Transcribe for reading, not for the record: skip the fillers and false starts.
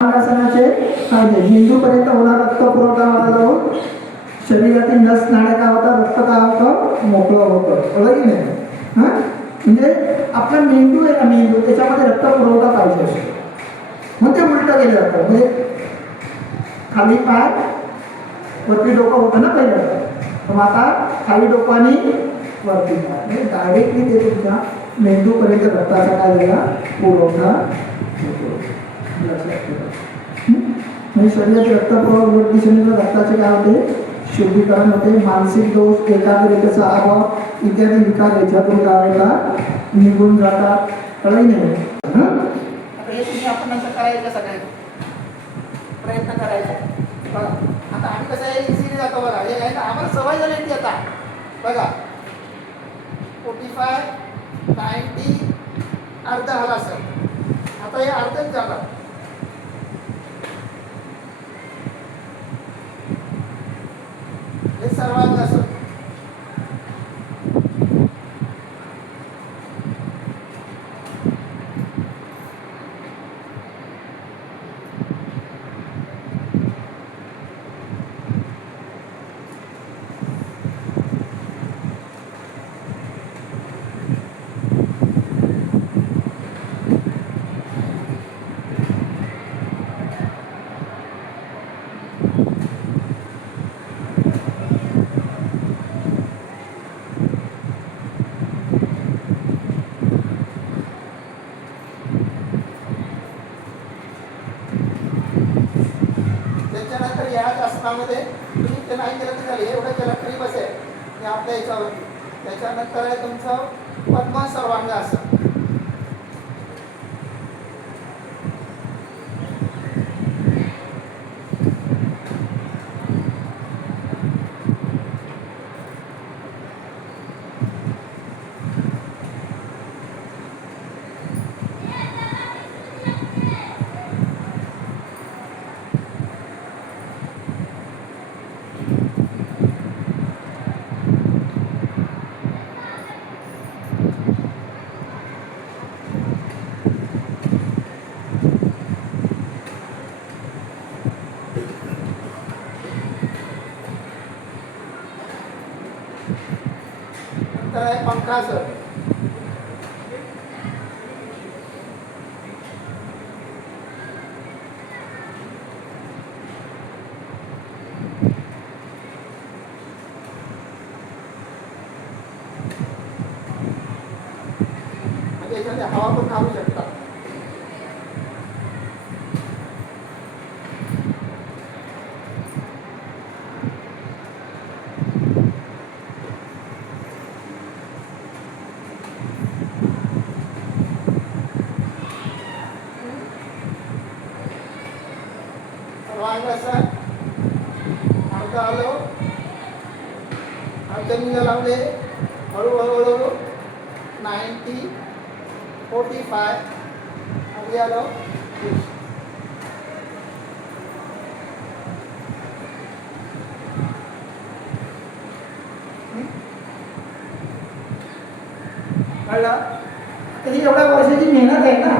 आसनाचे फायदे. मेंदूपर्यंत होणारा रक्त पुरवठा वाढला जाऊन शरीरातील नस नाड्या काय होतात, रक्त काय होतं, मोकळं होतं. कळलं की नाही? म्हणजे आपला मेंदू आहे ना, मेंदू त्याच्यामध्ये रक्त पुरवठा पाहिजे असतो. मग ते उलटं केलं जातं. म्हणजे खाली पाय वरती डोकं होतं ना पहिलं, मग आता खाली डोकं आणि वरती पाय, म्हणजे डायरेक्टली ते तुमच्या मेंदूपर्यंत रक्ताचा काय झाला, पुरवठा होतो. लक्षात ठेवा. म्हणजे शरीराचे रक्तप्रवाह उलट दिशेने रक्ताचे काय होते, शुद्धीकरण होते. मानसिक दोष, एकाग्रतेचा अभाव इत्यादी विकार याच्यातून काय निघून जातात. कळलं नाही? आता हे तुम्ही आपण नंतर करायचं कसं काय प्रयत्न करायचा. बघा आता आम्ही कसं आहे, इझिली जातो. बघा हे आहे ना, आम्हाला सवय झाली ती. आता बघा 45, 90 अर्धा झाला असेल. आता हे अर्धच झालं. हे सर्वांग असं. त्याच्यानंतर या आसनामध्ये तुम्ही ते नाही केलं तरी झाले, एवढं केलं तरी बसेल आपल्या याच्यावरती. त्याच्यानंतर आहे तुमचं पद्म सर्वांग आसन. नंतर आहे पंखासन. म्हणजे याच्यामध्ये हवा पण काढू शकतात. सर्वांगासन अर्ध आलो, अर्धनिला लावले. हळूहळू 90, 45 खाली आलो. कळलं? ही एवढ्या वर्षाची मेहनत आहे ना.